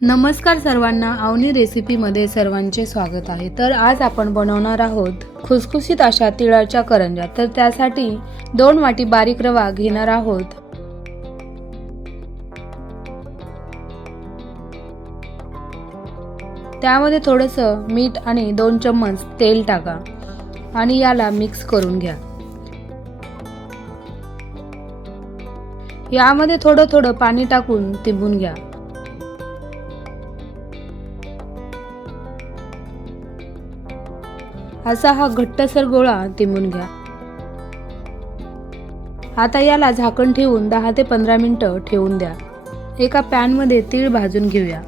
नमस्कार सर्वांना अवनी रेसिपीमध्ये सर्वांचे स्वागत आहे. तर आज आपण बनवणार आहोत खुसखुशीत अशा तिळाच्या करंजा तर त्यासाठी दोन वाटी बारीक रवा घेणार आहोत. त्यामध्ये थोडंसं मीठ आणि दोन चम्मच तेल टाका आणि याला मिक्स करून घ्या. यामध्ये थोडं थोडं पाणी टाकून तिंबून घ्या. असा हा घट्टसर गोळा तिमून घ्या. आता याला झाकण ठेवून दहा ते पंधरा मिनटं ठेवून द्या. एका पॅनमध्ये तीळ भाजून घेऊया.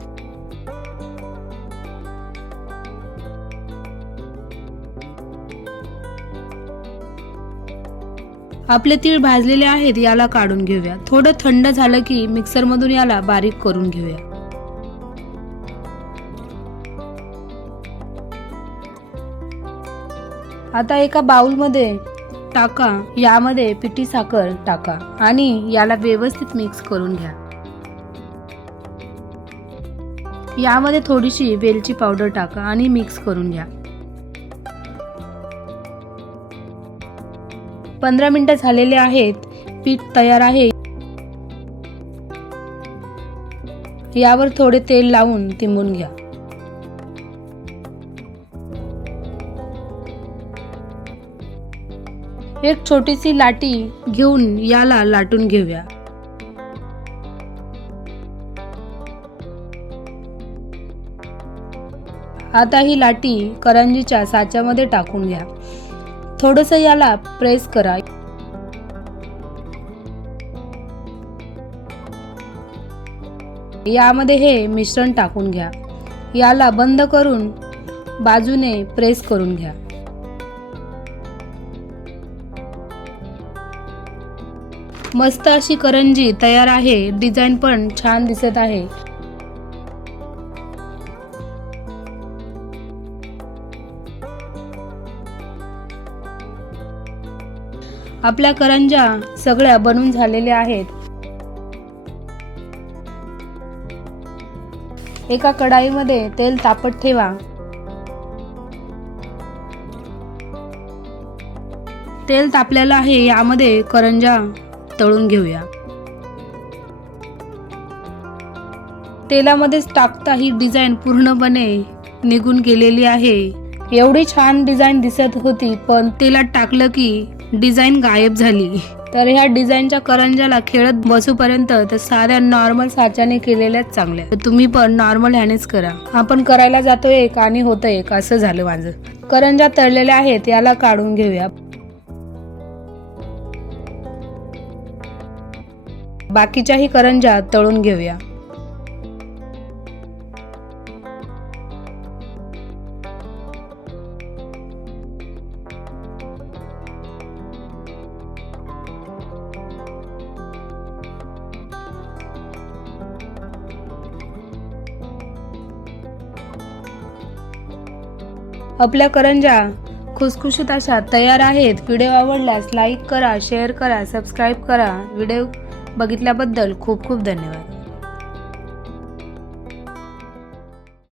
आपले तीळ भाजलेले आहेत याला काढून घेऊया. थोडं थंड झालं की मिक्सरमधून याला बारीक करून घेऊया. आता एका बाउलमध्ये टाका यामध्ये पिठी साखर टाका आणि याला व्यवस्थित मिक्स करून घ्या. यामध्ये थोडीशी वेलची पावडर टाका आणि मिक्स करून घ्या. पंधरा मिनिटं झालेले आहेत पीठ तयार आहे. यावर थोडे तेल लावून तिंबून घ्या. एक छोटीशी लाटी घेऊन याला लाटून घेऊया. आता ही लाटी करंजीच्या साच्यामध्ये टाकून घ्या. थोडस याला प्रेस करा. यामध्ये हे मिश्रण टाकून घ्या. याला बंद करून बाजूने प्रेस करून घ्या. मस्त अशी करंजी तयार आहे. डिझाईन पण छान दिसत आहे. आपल्या करंजा सगळ्या बनून झालेल्या आहेत. एका कढाईमध्ये तेल तापत ठेवा. तेल तापलेलं आहे यामध्ये करंजा तळून घेऊया. तेलामध्येच टाकता ही डिझाईन पूर्णपणे निघून गेलेली आहे. एवढी छान डिझाईन दिसत होती पण तेलात टाकलं की डिझाईन गायब झाली. तर ह्या डिझाईनच्या करंजाला खेळत बसूपर्यंत तर साध्या नॉर्मल साच्याने केलेल्याच चांगल्या. तुम्ही पण नॉर्मल ह्यानेच करा. आपण करायला जातो एक आणि होतं एक असं झालं माझं. करंजा तळलेल्या आहेत याला काढून घेऊया. बाकीच्याही करंजा तळून घेऊया. आपल्या करंजा खुसखुशीत अशा तयार आहेत. व्हिडिओ आवडल्यास लाईक करा शेअर करा सबस्क्राईब करा. व्हिडिओ बघितल्याबद्दल खूप खूप धन्यवाद.